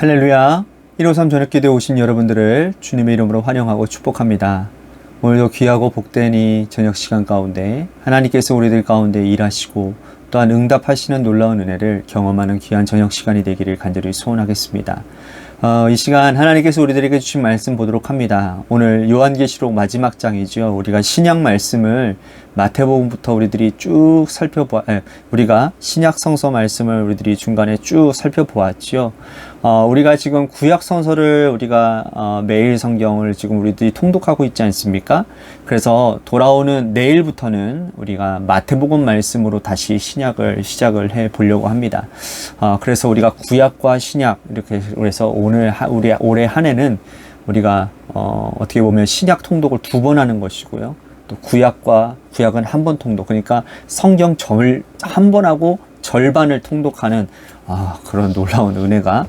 할렐루야. 153 저녁기도에 오신 여러분들을 주님의 이름으로 환영하고 축복합니다. 오늘도 귀하고 복된 이 저녁 시간 가운데 하나님께서 우리들 가운데 일하시고 또한 응답하시는 놀라운 은혜를 경험하는 귀한 저녁 시간이 되기를 간절히 소원하겠습니다. 이 시간 하나님께서 우리들에게 주신 말씀 보도록 합니다. 오늘 요한계시록 마지막 장이죠. 우리가 신약 말씀을 마태복음부터 우리들이 쭉 우리가 신약 성서 말씀을 우리들이 중간에 쭉 살펴보았죠. 우리가 지금 구약 성서를 우리가 매일 성경을 지금 우리들이 통독하고 있지 않습니까? 그래서 돌아오는 내일부터는 우리가 마태복음 말씀으로 다시 신약을 시작을 해 보려고 합니다. 그래서 우리가 구약과 신약 이렇게 그래서 우리 올해 한 해는 우리가 어떻게 보면 신약 통독을 2번 하는 것이고요. 또 구약은 한 번 통독, 그러니까 성경 한 번 하고 절반을 통독하는 그런 놀라운 은혜가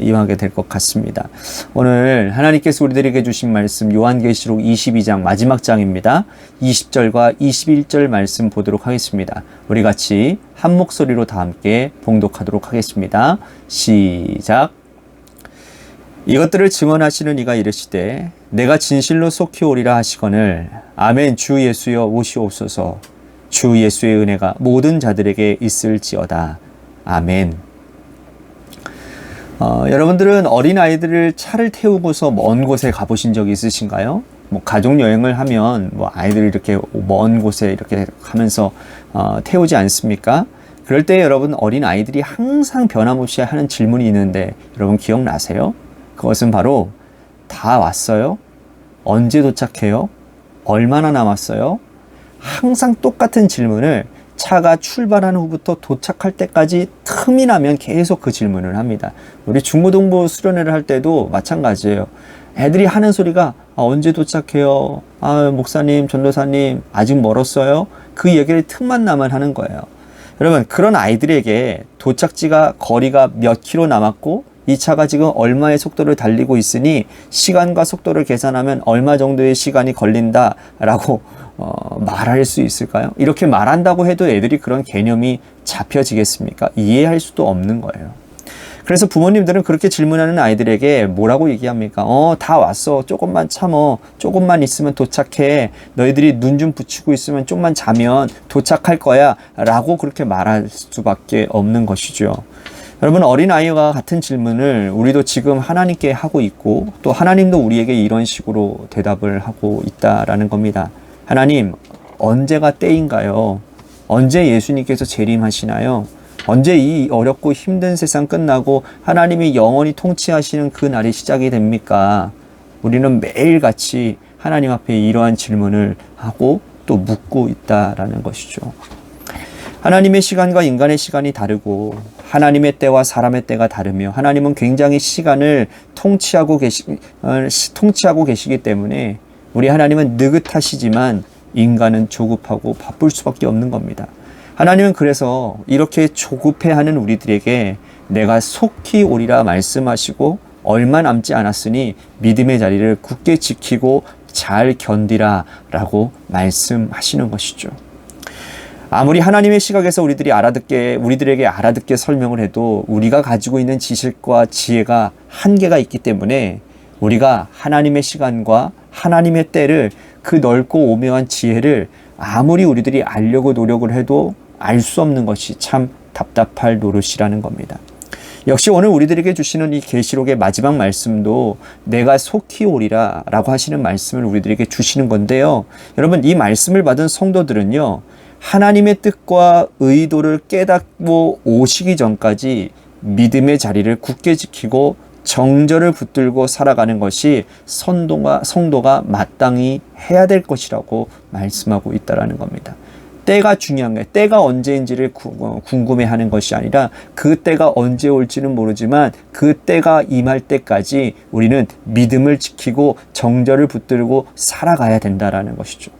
임하게 될 것 같습니다. 오늘 하나님께서 우리들에게 주신 말씀 요한계시록 22장 마지막 장입니다. 20절과 21절 말씀 보도록 하겠습니다. 우리 같이 한 목소리로 다 함께 봉독하도록 하겠습니다. 시작. 이것들을 증언하시는 이가 이르시되 내가 진실로 속히 오리라 하시거늘 아멘. 주 예수여 오시옵소서. 주 예수의 은혜가 모든 자들에게 있을지어다. 아멘. 여러분들은 어린아이들을 차를 태우고서 먼 곳에 가보신 적이 있으신가요? 가족여행을 하면 아이들이 이렇게 먼 곳에 이렇게 가면서 태우지 않습니까? 그럴 때 여러분 어린아이들이 항상 변함없이 하는 질문이 있는데 여러분 기억나세요? 그것은 바로 다 왔어요? 언제 도착해요? 얼마나 남았어요? 항상 똑같은 질문을 차가 출발한 후부터 도착할 때까지 틈이 나면 계속 그 질문을 합니다. 우리 중고등부 수련회를 할 때도 마찬가지예요. 애들이 하는 소리가 언제 도착해요? 목사님, 전도사님 아직 멀었어요? 그 얘기를 틈만 나면 하는 거예요. 여러분 그런 아이들에게 도착지가 거리가 몇 킬로 남았고 이 차가 지금 얼마의 속도를 달리고 있으니 시간과 속도를 계산하면 얼마 정도의 시간이 걸린다라고 말할 수 있을까요? 이렇게 말한다고 해도 애들이 그런 개념이 잡혀지겠습니까? 이해할 수도 없는 거예요. 그래서 부모님들은 그렇게 질문하는 아이들에게 뭐라고 얘기합니까? 다 왔어. 조금만 참어. 조금만 있으면 도착해. 너희들이 눈 좀 붙이고 있으면 좀만 자면 도착할 거야. 라고 그렇게 말할 수밖에 없는 것이죠. 여러분 어린아이와 같은 질문을 우리도 지금 하나님께 하고 있고 또 하나님도 우리에게 이런 식으로 대답을 하고 있다라는 겁니다. 하나님 언제가 때인가요? 언제 예수님께서 재림하시나요? 언제 이 어렵고 힘든 세상 끝나고 하나님이 영원히 통치하시는 그 날이 시작이 됩니까? 우리는 매일같이 하나님 앞에 이러한 질문을 하고 또 묻고 있다라는 것이죠. 하나님의 시간과 인간의 시간이 다르고 하나님의 때와 사람의 때가 다르며 하나님은 굉장히 시간을 통치하고 계시기 때문에 우리 하나님은 느긋하시지만 인간은 조급하고 바쁠 수밖에 없는 겁니다. 하나님은 그래서 이렇게 조급해하는 우리들에게 내가 속히 오리라 말씀하시고 얼마 남지 않았으니 믿음의 자리를 굳게 지키고 잘 견디라 라고 말씀하시는 것이죠. 아무리 하나님의 시각에서 우리들에게 알아듣게 설명을 해도 우리가 가지고 있는 지식과 지혜가 한계가 있기 때문에 우리가 하나님의 시간과 하나님의 때를 그 넓고 오묘한 지혜를 아무리 우리들이 알려고 노력을 해도 알 수 없는 것이 참 답답할 노릇이라는 겁니다. 역시 오늘 우리들에게 주시는 이 계시록의 마지막 말씀도 내가 속히 오리라 라고 하시는 말씀을 우리들에게 주시는 건데요. 여러분 이 말씀을 받은 성도들은요. 하나님의 뜻과 의도를 깨닫고 오시기 전까지 믿음의 자리를 굳게 지키고 정절을 붙들고 살아가는 것이 성도가 마땅히 해야 될 것이라고 말씀하고 있다는 겁니다. 때가 중요한 거예요. 때가 언제인지를 궁금해하는 것이 아니라 그 때가 언제 올지는 모르지만 그 때가 임할 때까지 우리는 믿음을 지키고 정절을 붙들고 살아가야 된다는 것이죠.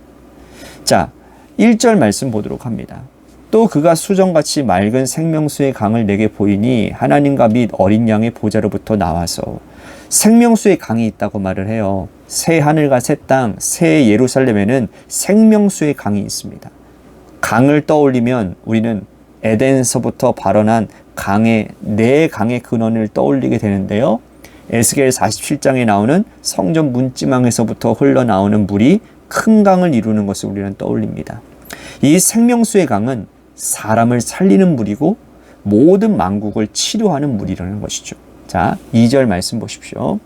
자, 1절 말씀 보도록 합니다. 또 그가 수정같이 맑은 생명수의 강을 내게 보이니 하나님과 및 어린 양의 보좌로부터 나와서 생명수의 강이 있다고 말을 해요. 새 하늘과 새 땅, 새 예루살렘에는 생명수의 강이 있습니다. 강을 떠올리면 우리는 에덴서부터 발원한 강의, 네 강의 근원을 떠올리게 되는데요. 에스겔 47장에 나오는 성전 문지방에서부터 흘러나오는 물이 큰 강을 이루는 것을 우리는 떠올립니다. 이 생명수의 강은 사람을 살리는 물이고 모든 만국을 치료하는 물이라는 것이죠. 자, 2절 말씀 보십시오.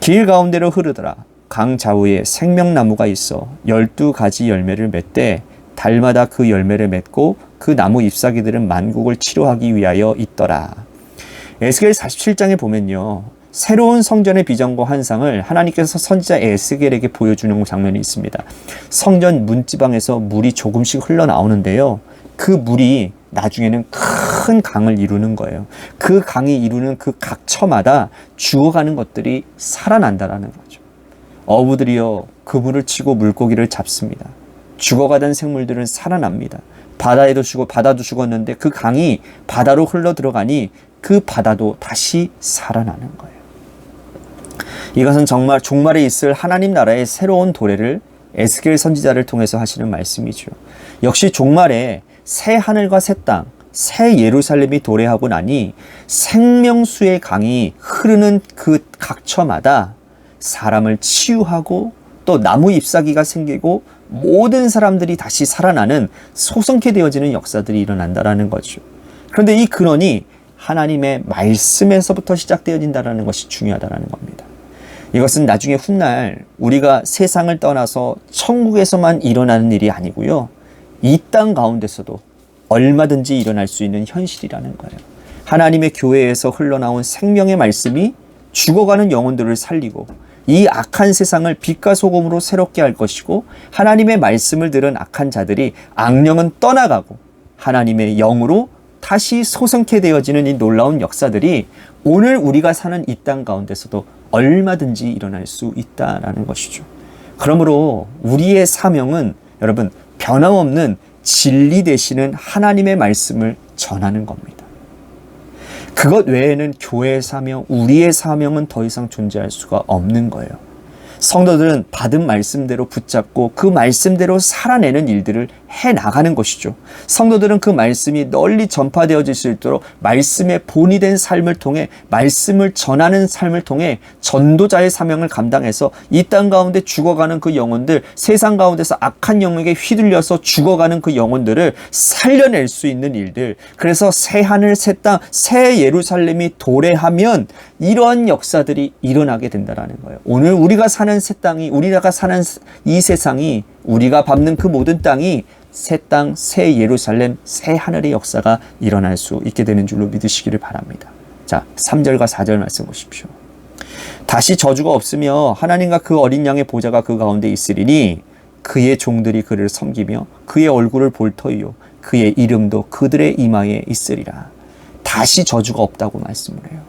길 가운데로 흐르더라. 강 좌우에 생명나무가 있어 12가지 열매를 맺되 달마다 그 열매를 맺고 그 나무 잎사귀들은 만국을 치료하기 위하여 있더라. 에스겔 47장에 보면요, 새로운 성전의 비전과 환상을 하나님께서 선지자 에스겔에게 보여주는 장면이 있습니다. 성전 문지방에서 물이 조금씩 흘러나오는데요, 그 물이 나중에는 큰 강을 이루는 거예요. 그 강이 이루는 그 각처마다 죽어가는 것들이 살아난다라는 거죠. 어부들이요, 그 물을 치고 물고기를 잡습니다. 죽어가던 생물들은 살아납니다. 바다도 죽었는데 그 강이 바다로 흘러 들어가니 그 바다도 다시 살아나는 거예요. 이것은 정말 종말에 있을 하나님 나라의 새로운 도래를 에스겔 선지자를 통해서 하시는 말씀이죠. 역시 종말에 새 하늘과 새 땅, 새 예루살렘이 도래하고 나니 생명수의 강이 흐르는 그 각처마다 사람을 치유하고 또 나무 잎사귀가 생기고 모든 사람들이 다시 살아나는 소성케 되어지는 역사들이 일어난다라는 거죠. 그런데 이 근원이 하나님의 말씀에서부터 시작되어진다는 것이 중요하다는 겁니다. 이것은 나중에 훗날 우리가 세상을 떠나서 천국에서만 일어나는 일이 아니고요, 이 땅 가운데서도 얼마든지 일어날 수 있는 현실이라는 거예요. 하나님의 교회에서 흘러나온 생명의 말씀이 죽어가는 영혼들을 살리고 이 악한 세상을 빛과 소금으로 새롭게 할 것이고, 하나님의 말씀을 들은 악한 자들이 악령은 떠나가고 하나님의 영으로 다시 소성케 되어지는 이 놀라운 역사들이 오늘 우리가 사는 이 땅 가운데서도 얼마든지 일어날 수 있다라는 것이죠. 그러므로 우리의 사명은 여러분, 변함없는 진리 되시는 하나님의 말씀을 전하는 겁니다. 그것 외에는 교회의 사명, 우리의 사명은 더 이상 존재할 수가 없는 거예요. 성도들은 받은 말씀대로 붙잡고 그 말씀대로 살아내는 일들을 해나가는 것이죠. 성도들은 그 말씀이 널리 전파되어질 수 있도록 말씀의 본이 된 삶을 통해, 말씀을 전하는 삶을 통해 전도자의 사명을 감당해서 이 땅 가운데 죽어가는 그 영혼들, 세상 가운데서 악한 영역에 휘둘려서 죽어가는 그 영혼들을 살려낼 수 있는 일들, 그래서 새 하늘, 새 땅, 새 예루살렘이 도래하면 이러한 역사들이 일어나게 된다는 거예요. 오늘 우리가 사는 새 땅이, 우리가 사는 이 세상이, 우리가 밟는 그 모든 땅이 새 땅, 새 예루살렘, 새 하늘의 역사가 일어날 수 있게 되는 줄로 믿으시기를 바랍니다. 자, 3절과 4절 말씀 보십시오. 다시 저주가 없으며 하나님과 그 어린 양의 보좌가 그 가운데 있으리니 그의 종들이 그를 섬기며 그의 얼굴을 볼 터이요 그의 이름도 그들의 이마에 있으리라. 다시 저주가 없다고 말씀을 해요.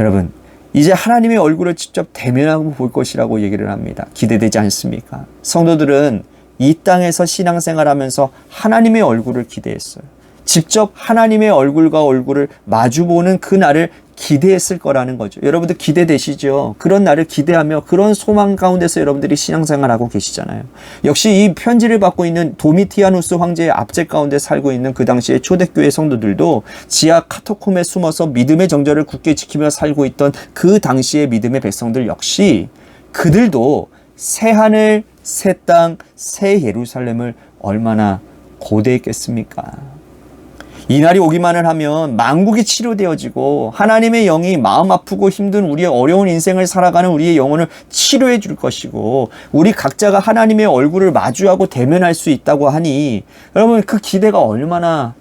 여러분, 이제 하나님의 얼굴을 직접 대면하고 볼 것이라고 얘기를 합니다. 기대되지 않습니까? 성도들은 이 땅에서 신앙생활하면서 하나님의 얼굴을 기대했어요. 직접 하나님의 얼굴과 얼굴을 마주보는 그 날을 기대했을 거라는 거죠. 여러분들 기대되시죠? 그런 날을 기대하며 그런 소망 가운데서 여러분들이 신앙생활하고 계시잖아요. 역시 이 편지를 받고 있는 도미티아누스 황제의 압제 가운데 살고 있는 그 당시의 초대교회 성도들도 지하 카타콤에 숨어서 믿음의 정절을 굳게 지키며 살고 있던 그 당시의 믿음의 백성들 역시 그들도 새 하늘, 새 땅, 새 예루살렘을 얼마나 고대했겠습니까? 이 날이 오기만을 하면 만국이 치료되어지고 하나님의 영이 마음 아프고 힘든 우리의 어려운 인생을 살아가는 우리의 영혼을 치료해 줄 것이고, 우리 각자가 하나님의 얼굴을 마주하고 대면할 수 있다고 하니 여러분, 그 기대가 얼마나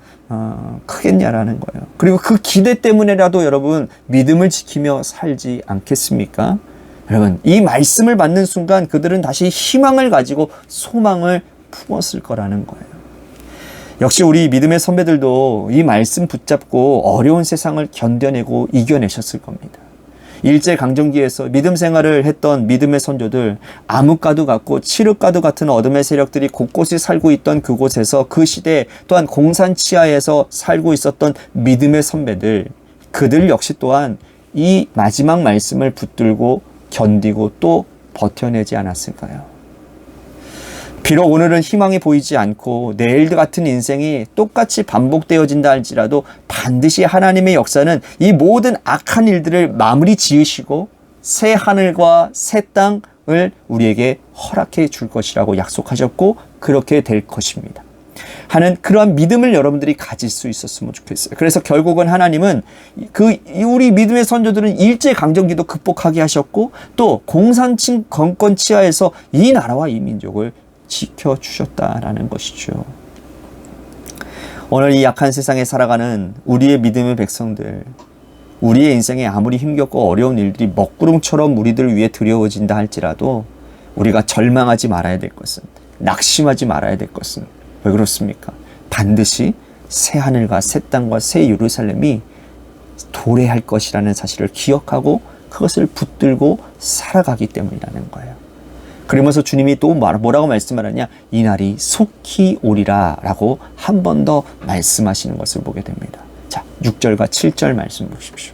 크겠냐라는 거예요. 그리고 그 기대 때문에라도 여러분 믿음을 지키며 살지 않겠습니까? 여러분, 이 말씀을 받는 순간 그들은 다시 희망을 가지고 소망을 품었을 거라는 거예요. 역시 우리 믿음의 선배들도 이 말씀 붙잡고 어려운 세상을 견뎌내고 이겨내셨을 겁니다. 일제강점기에서 믿음 생활을 했던 믿음의 선조들, 암흑과도 같고 칠흑과도 같은 어둠의 세력들이 곳곳에 살고 있던 그곳에서, 그 시대 또한 공산 치하에서 살고 있었던 믿음의 선배들, 그들 역시 또한 이 마지막 말씀을 붙들고 견디고 또 버텨내지 않았을까요? 비록 오늘은 희망이 보이지 않고 내일 같은 인생이 똑같이 반복되어진다 할지라도 반드시 하나님의 역사는 이 모든 악한 일들을 마무리 지으시고 새 하늘과 새 땅을 우리에게 허락해 줄 것이라고 약속하셨고 그렇게 될 것입니다. 하는 그러한 믿음을 여러분들이 가질 수 있었으면 좋겠어요. 그래서 결국은 하나님은 우리 믿음의 선조들은 일제강점기도 극복하게 하셨고 또 공산층 건권 치하에서 이 나라와 이 민족을 지켜주셨다라는 것이죠. 오늘 이 약한 세상에 살아가는 우리의 믿음의 백성들, 우리의 인생에 아무리 힘겹고 어려운 일들이 먹구름처럼 우리들을 위해 두려워진다 할지라도 우리가 절망하지 말아야 될 것은, 낙심하지 말아야 될 것은 왜 그렇습니까? 반드시 새 하늘과 새 땅과 새 예루살렘이 도래할 것이라는 사실을 기억하고 그것을 붙들고 살아가기 때문이라는 거예요. 그러면서 주님이 또 뭐라고 말씀하느냐? 이 날이 속히 오리라 라고 한 번 더 말씀하시는 것을 보게 됩니다. 자, 6절과 7절 말씀 보십시오.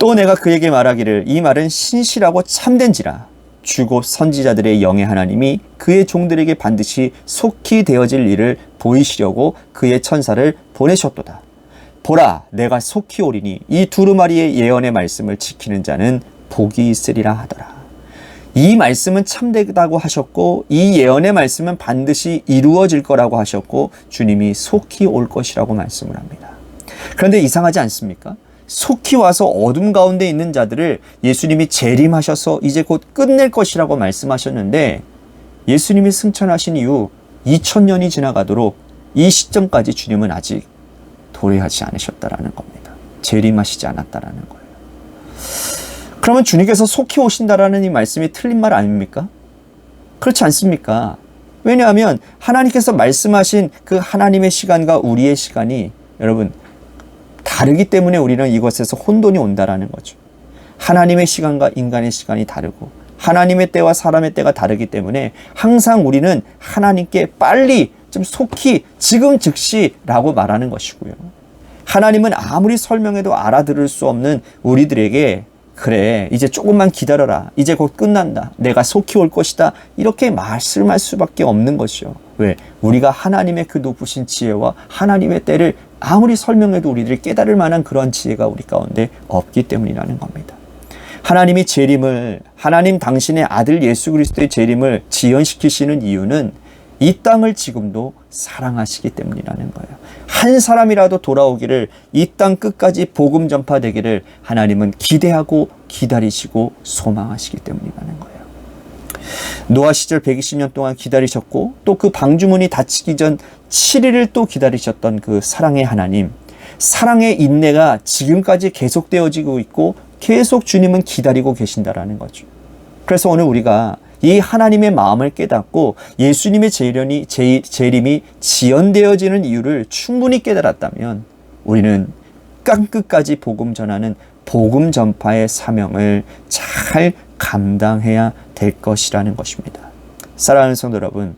또 내가 그에게 말하기를 이 말은 신실하고 참된지라 주곧 선지자들의 영의 하나님이 그의 종들에게 반드시 속히 되어질 일을 보이시려고 그의 천사를 보내셨도다. 보라, 내가 속히 오리니 이 두루마리의 예언의 말씀을 지키는 자는 복이 있으리라 하더라. 이 말씀은 참되다고 하셨고 이 예언의 말씀은 반드시 이루어질 거라고 하셨고 주님이 속히 올 것이라고 말씀을 합니다. 그런데 이상하지 않습니까? 속히 와서 어둠 가운데 있는 자들을 예수님이 재림하셔서 이제 곧 끝낼 것이라고 말씀하셨는데 예수님이 승천하신 이후 2000년이 지나가도록 이 시점까지 주님은 아직 도래하지 않으셨다라는 겁니다. 재림하시지 않았다라는 거예요. 그러면 주님께서 속히 오신다라는 이 말씀이 틀린 말 아닙니까? 그렇지 않습니까? 왜냐하면 하나님께서 말씀하신 그 하나님의 시간과 우리의 시간이 여러분 다르기 때문에 우리는 이것에서 혼돈이 온다라는 거죠. 하나님의 시간과 인간의 시간이 다르고 하나님의 때와 사람의 때가 다르기 때문에 항상 우리는 하나님께 빨리 좀 속히 지금 즉시라고 말하는 것이고요. 하나님은 아무리 설명해도 알아들을 수 없는 우리들에게 그래 이제 조금만 기다려라 이제 곧 끝난다 내가 속히 올 것이다 이렇게 말씀할 수밖에 없는 것이요. 왜? 우리가 하나님의 그 높으신 지혜와 하나님의 때를 아무리 설명해도 우리들이 깨달을 만한 그런 지혜가 우리 가운데 없기 때문이라는 겁니다. 하나님이 재림을 하나님 당신의 아들 예수 그리스도의 재림을 지연시키시는 이유는 이 땅을 지금도 사랑하시기 때문이라는 거예요. 한 사람이라도 돌아오기를 이 땅 끝까지 복음 전파되기를 하나님은 기대하고 기다리시고 소망하시기 때문이라는 거예요. 노아 시절 120년 동안 기다리셨고 또 그 방주문이 닫히기 전 7일을 또 기다리셨던 그 사랑의 하나님, 사랑의 인내가 지금까지 계속되어지고 있고 계속 주님은 기다리고 계신다라는 거죠. 그래서 오늘 우리가 이 하나님의 마음을 깨닫고 예수님의 재림이 지연되어지는 이유를 충분히 깨달았다면 우리는 땅끝까지 복음 전하는 복음 전파의 사명을 잘 감당해야 될 것이라는 것입니다. 사랑하는 성도 여러분,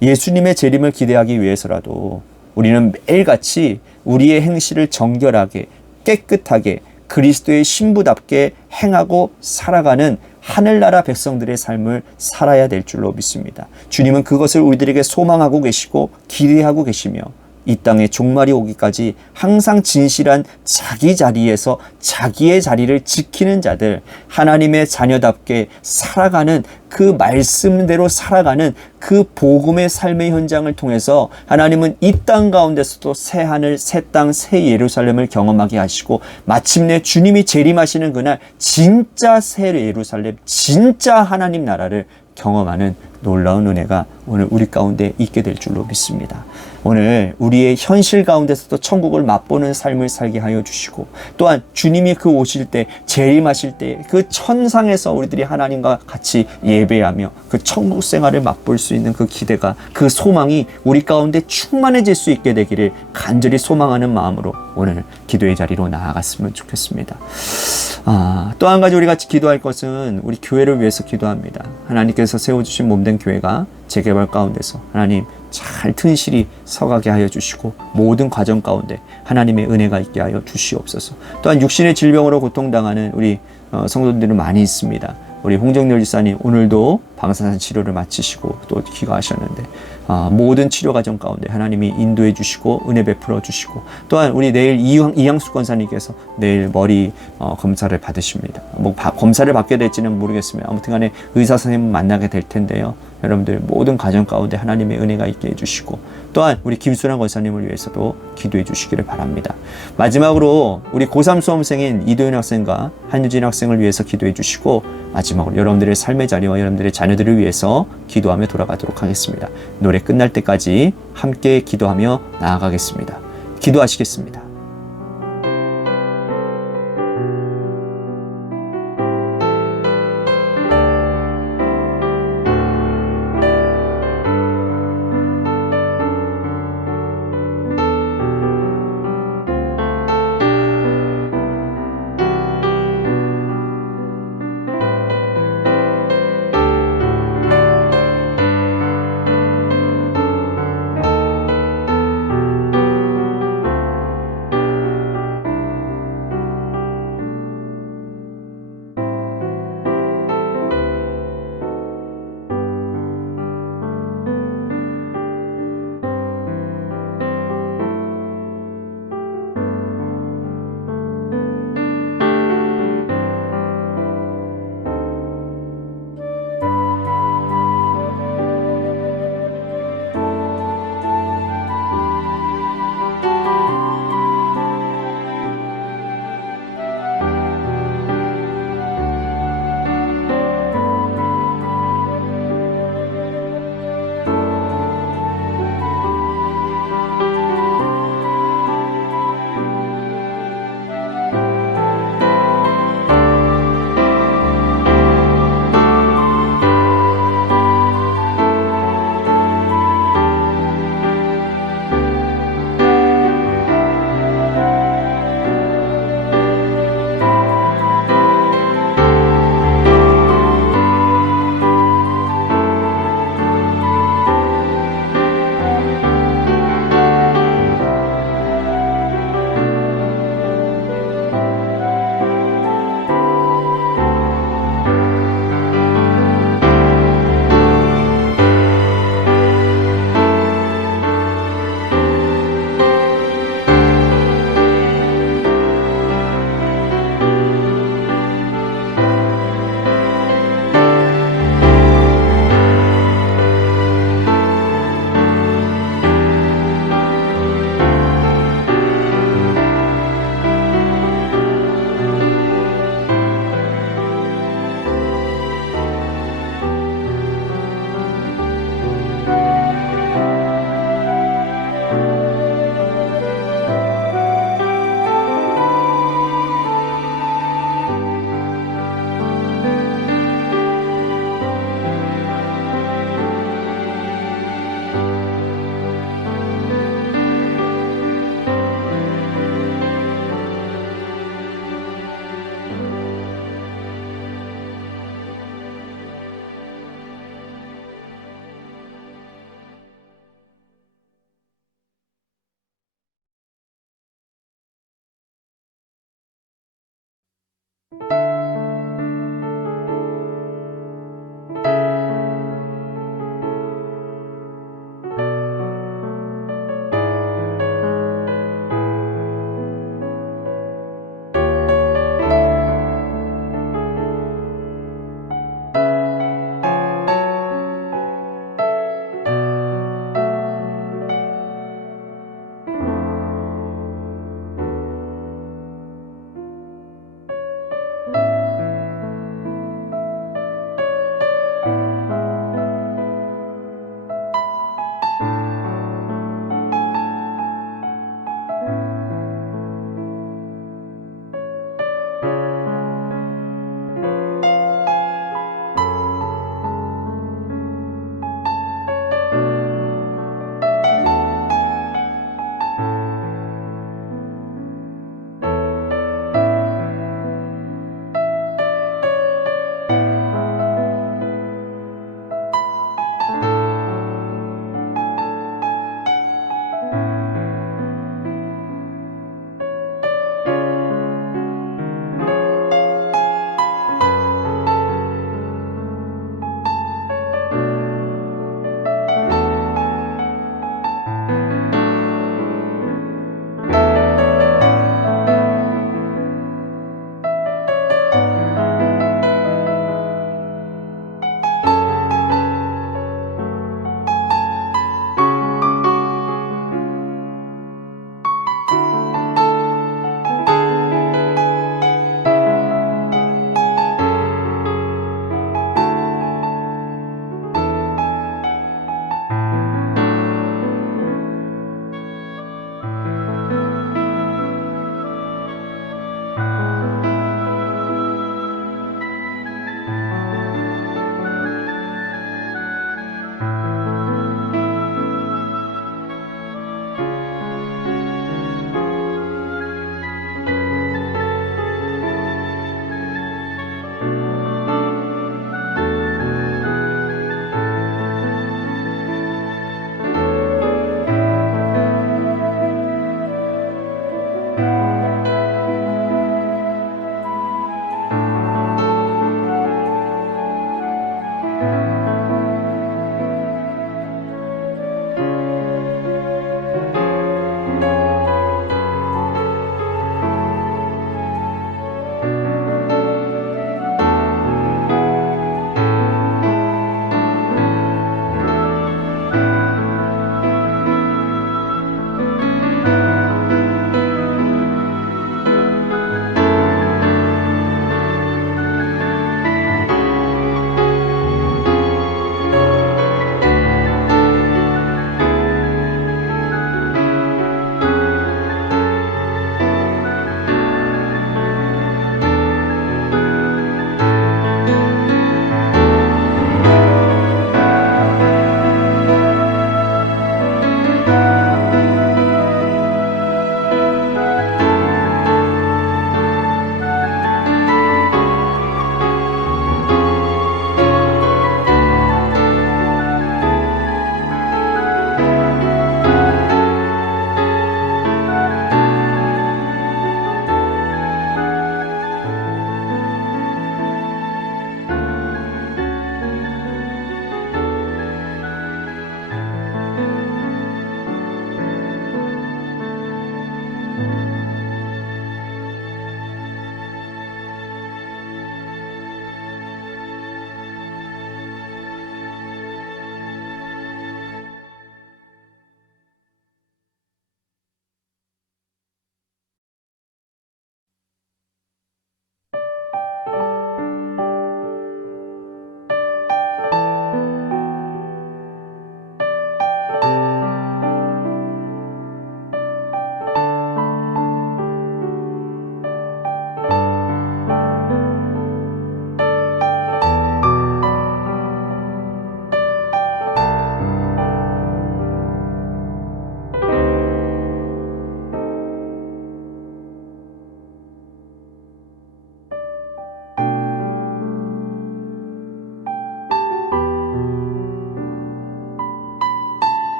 예수님의 재림을 기대하기 위해서라도 우리는 매일같이 우리의 행실을 정결하게 깨끗하게 그리스도의 신부답게 행하고 살아가는 하늘나라 백성들의 삶을 살아야 될 줄로 믿습니다. 주님은 그것을 우리들에게 소망하고 계시고 기대하고 계시며 이 땅에 종말이 오기까지 항상 진실한 자기 자리에서 자기의 자리를 지키는 자들, 하나님의 자녀답게 살아가는 그 말씀대로 살아가는 그 복음의 삶의 현장을 통해서 하나님은 이 땅 가운데서도 새 하늘, 새 땅, 새 예루살렘을 경험하게 하시고 마침내 주님이 재림하시는 그날 진짜 새 예루살렘, 진짜 하나님 나라를 경험하는 놀라운 은혜가 오늘 우리 가운데 있게 될 줄로 믿습니다. 오늘 우리의 현실 가운데서도 천국을 맛보는 삶을 살게 하여 주시고 또한 주님이 그 오실 때 재림하실 때 그 천상에서 우리들이 하나님과 같이 예배하며 그 천국 생활을 맛볼 수 있는 그 기대가 그 소망이 우리 가운데 충만해질 수 있게 되기를 간절히 소망하는 마음으로 오늘 기도의 자리로 나아갔으면 좋겠습니다. 또 한 가지 우리 같이 기도할 것은 우리 교회를 위해서 기도합니다. 하나님께서 세워주신 몸된 교회가 재개발 가운데서 하나님 잘 튼실히 서가게 하여 주시고 모든 과정 가운데 하나님의 은혜가 있게 하여 주시옵소서. 또한 육신의 질병으로 고통당하는 우리 성도들은 많이 있습니다. 우리 홍정렬 지사님 오늘도 방사선 치료를 마치시고 또 귀가하셨는데 모든 치료 과정 가운데 하나님이 인도해 주시고 은혜 베풀어 주시고 또한 우리 내일 이양수 권사님께서 내일 머리 검사를 받으십니다. 뭐 검사를 받게 될지는 모르겠으면 아무튼 간에 의사 선생님 만나게 될 텐데요. 여러분들 모든 가정 가운데 하나님의 은혜가 있게 해주시고 또한 우리 김순환 권사님을 위해서도 기도해 주시기를 바랍니다. 마지막으로 우리 고3 수험생인 이도현 학생과 한유진 학생을 위해서 기도해 주시고 마지막으로 여러분들의 삶의 자리와 여러분들의 자녀들을 위해서 기도하며 돌아가도록 하겠습니다. 노래 끝날 때까지 함께 기도하며 나아가겠습니다. 기도하시겠습니다.